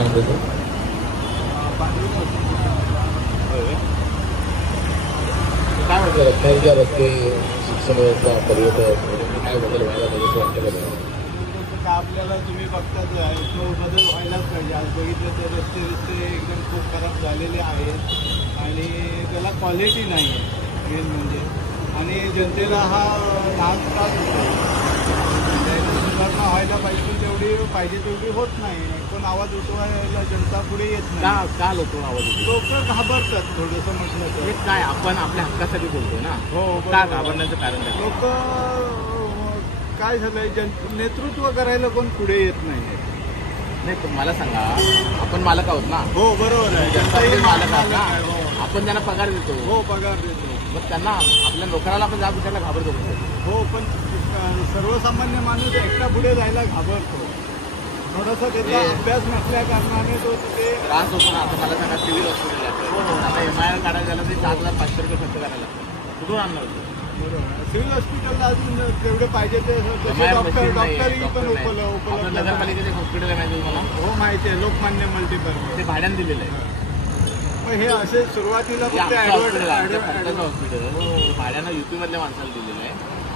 काय म्हटलं रत्नागिरीच्या रस्ते शिक्षण व्यवस्था पर्यटक काय बदल व्हायला पाहिजे असं वाटतं का? का आपल्याला तुम्ही बघताच आहे तो बदल व्हायलाच पाहिजे. आज बघितलं तर रस्ते एकदम खूप खराब झालेले आहेत आणि त्याला क्वालिटी नाही आहे मेन म्हणजे. आणि जनतेला हा लहान त्रास होतो. सुधारणा व्हायला पाहिजे तेवढी तेवढी होत नाही. पण आवाज उठवायला जनता पुढे येत नाही. का लोक आवाज लोक घाबरतात थोडंसं म्हटलं तर. काय आपण आपल्या हक्कासाठी बोलतोय ना. हो, का घाबरण्याचं कारण काय? लोक काय झालंय नेतृत्व करायला कोण पुढे येत नाही. नाही मला सांगा, आपण मालक आहोत ना. हो बरोबर आहे. जनताही मालक आहोत ना. हो. आपण त्यांना पगार देतो. हो पगार देतो. मग त्यांना आपल्या नोकराला आपण जाब विचारायला घाबरतो. हो पण सर्वसामान्य माणूस एकटा पुढे जायला घाबरतो. थोडासा त्याचा अभ्यास नसल्या कारणाने तो तिथे त्रास होतो ना. आता मला सांगा सिव्हिल हॉस्पिटल आता MIR काढायला झालं ते 4,500 रुपये खर्च करायला लागतो. कुठून आणणार होतो? बरोबर. सिव्हिल हॉस्पिटलला अजून तेवढे पाहिजे ते डॉक्टरही पण उपलब्ध. नगरपालिकेचे हॉस्पिटल आहे माहिती मला. हो माहिती आहे. लोकमान्य मल्टीपर्पज ते भाड्याने दिलेलं आहे. हे असे सुरुवातीला हॉस्पिटल भाड्यानं UP मधल्या माणसाला दिलेलं आहे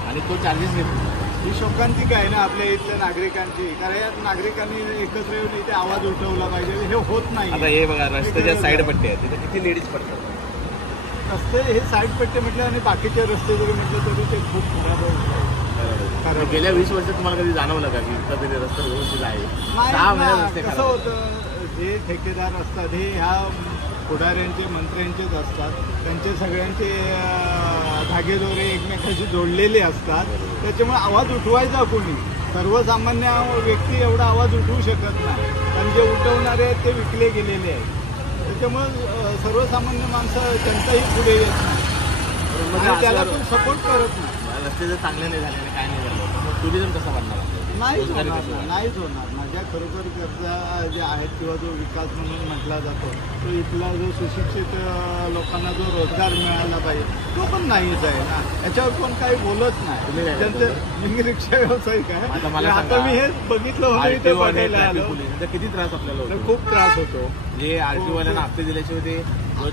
आणि तो चार्जेस घेतो. ही शोकांतिक आहे ना आपल्या इथल्या नागरिकांची. कारण या नागरिकांनी एकत्र येऊन इथे आवाज उठवला पाहिजे. हे होत नाही. आता हे बघा रस्त्याच्या साईड पट्टे आहेत तिथे किती लेडीज पडतात. रस्ते हे साईड पट्टे म्हटले आणि बाकीचे रस्ते जरी म्हटलं तरी ते खूप खराब कारण गेल्या 20 वर्षात तुम्हाला कधी जाणवलं का की इथं तरी रस्ता व्यवस्थित आहे? 6 महिन्यात रस्ते कसं होतं. जे ठेकेदार असतात हे ह्या पुढाऱ्यांचे मंत्र्यांचेच असतात. त्यांचे सगळ्यांचे धागेदोरे एकमेकांशी जोडलेले असतात. त्याच्यामुळे आवाज उठवायचा कोणी. सर्वसामान्य व्यक्ती एवढा आवाज उठवू शकत नाही. कारण जे उठवणारे आहेत ते विकले गेलेले आहेत. त्याच्यामुळे सर्वसामान्य माणसं जनताही पुढे येत नाही आणि त्याला पण सपोर्ट करत नाही. रस्ते जर चांगले नाही झाले आणि काय नाही झालं मग टुरिझम कसं वाढणार? नाहीच होणार. माझ्या खरोखर गरजा ज्या आहेत किंवा जो विकास म्हणून म्हटला जातो तो इथला जो सुशिक्षित लोकांना जो रोजगार मिळाला पाहिजे तो पण नाहीच आहे ना. याच्यावर कोण काही बोलत नाही. त्यांचं रिक्षा व्यावसायिक आहे. आता मी हे बघितलं होतं इथे बघायला आलो. किती त्रास आपल्याला खूप त्रास होतो. जे RTO वाल्यांना हप्ते दिल्याशिवाय ते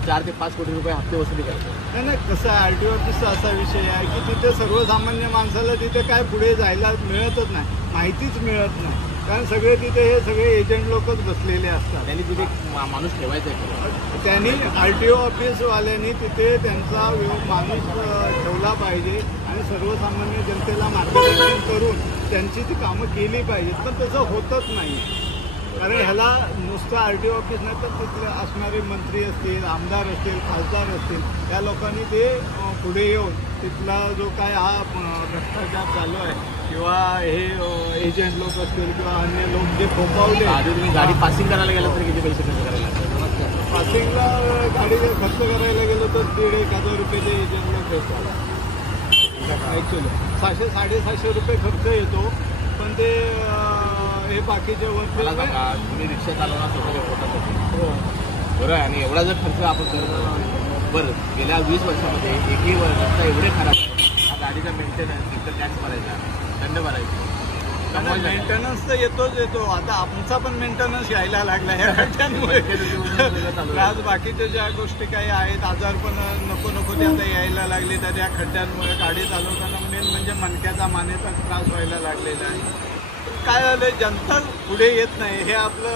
4 ते 5 कोटी रुपये हप्ते वसुली करतात. नाही कसं आहे RTO ऑफिसचा असा विषय आहे की तिथे सर्वसामान्य माणसाला तिथे काय पुढे जायला मिळतच नाही. माहितीच मिळत नाही. कारण सगळे तिथे हे सगळे एजंट लोकच बसलेले असतात. त्यांनी तिथे माणूस ठेवायचा आहे. त्यांनी RTO ऑफिसवाल्यांनी तिथे त्यांचा माणूस ठेवला पाहिजे आणि सर्वसामान्य जनतेला मार्गदर्शन करून त्यांची ती कामं केली पाहिजेत. पण तसं होतच नाही. कारण ह्याला नुसतं RTO ऑफिस नाही तर तिथले असणारे मंत्री असतील, आमदार असतील, खासदार असतील या लोकांनी ते पुढे येऊन तिथला जो काय हा भ्रष्टाचार चालू आहे किंवा हे एजंट लोक असतील किंवा अन्य लोक जे फोपावले. आधी तुम्ही गाडी पासिंग करायला गेलं तर किती पैसे खर्च करायला लागतात? पासिंगला गाडी खर्च करायला गेलो तर 1,500 रुपये एजंट लोक घेतात. ॲक्च्युली 600-750 रुपये खर्च येतो. पण ते हे बाकीचे मला सांगा तुम्ही रिक्षा चालवणार स्वतःच्या पोटासाठी. हो बरं आहे. आणि एवढा जर खर्च आपण करतो बरं गेल्या 20 वर्षामध्ये एकही रस्ता एवढे खराब आहे. हा गाडीचा मेंटेनन्स एकतर टॅक्स भरायचा, दंड भरायचा. मेंटेनन्स तर येतो. आता आमचा पण मेंटेनन्स यायला लागला या खड्ड्यांमुळे. आज बाकीच्या ज्या गोष्टी काही आहेत आजार पण नको ते आता यायला लागले. तर या खड्ड्यांमुळे गाडी चालवताना मेन म्हणजे मणक्याचा मानेचा त्रास व्हायला लागलेला आहे. काय झालं जनता पुढे येत नाही हे आपलं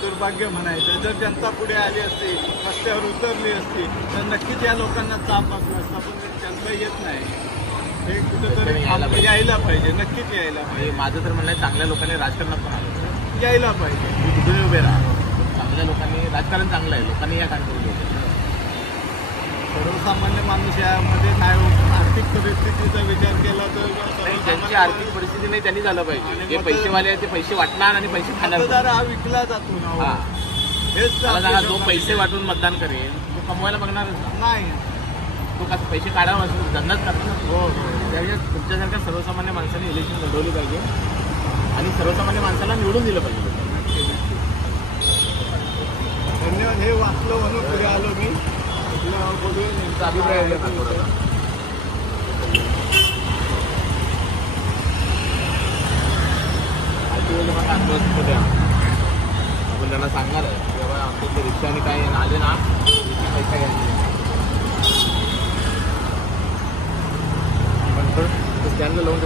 दुर्भाग्य म्हणायचं. जर जनता पुढे आली असती, रस्त्यावर उतरली असती तर नक्कीच या लोकांना चाप बसला असता. पण जनता येत नाही. हे कुठेतरी यायला पाहिजे. नक्कीच यायला पाहिजे. माझं तर म्हणणं आहे चांगल्या लोकांनी राजकारणात पण यायला पाहिजे. कुठून उभे राहा. चांगल्या लोकांनी राजकारण चांगलं आहे. लोकांनी या कार्यक्रम सर्वसामान्य माणूस यामध्ये नाही. आर्थिक परिस्थितीचा विचार केला तर ज्यांची आर्थिक परिस्थिती नाही त्यांनी झालं पाहिजे. जे पैसेवाले आहेत ते पैसे वाटणार आणि पैसे खाणार. मतदार हा विकला जातो ना. हेच सांगा जो पैसे वाटून मतदान करेल तो कमवायला बघणारच नाही. तो कसं पैसे काढावा धंदाच करणार. हो त्यावेळेस तुमच्यासारख्या सर्वसामान्य माणसाने इलेक्शन लढवली पाहिजे आणि सर्वसामान्य माणसाला निवडून दिलं पाहिजे. धन्यवाद. हे वाचलं म्हणून पुढे आलो मी. तुमचा अभिप्राय आपण त्यांना सांगणार आहे की बाबा आमच्या इथे रिक्षाने काय आले ना पैसा घ्यायचे पण स्टँडला लावून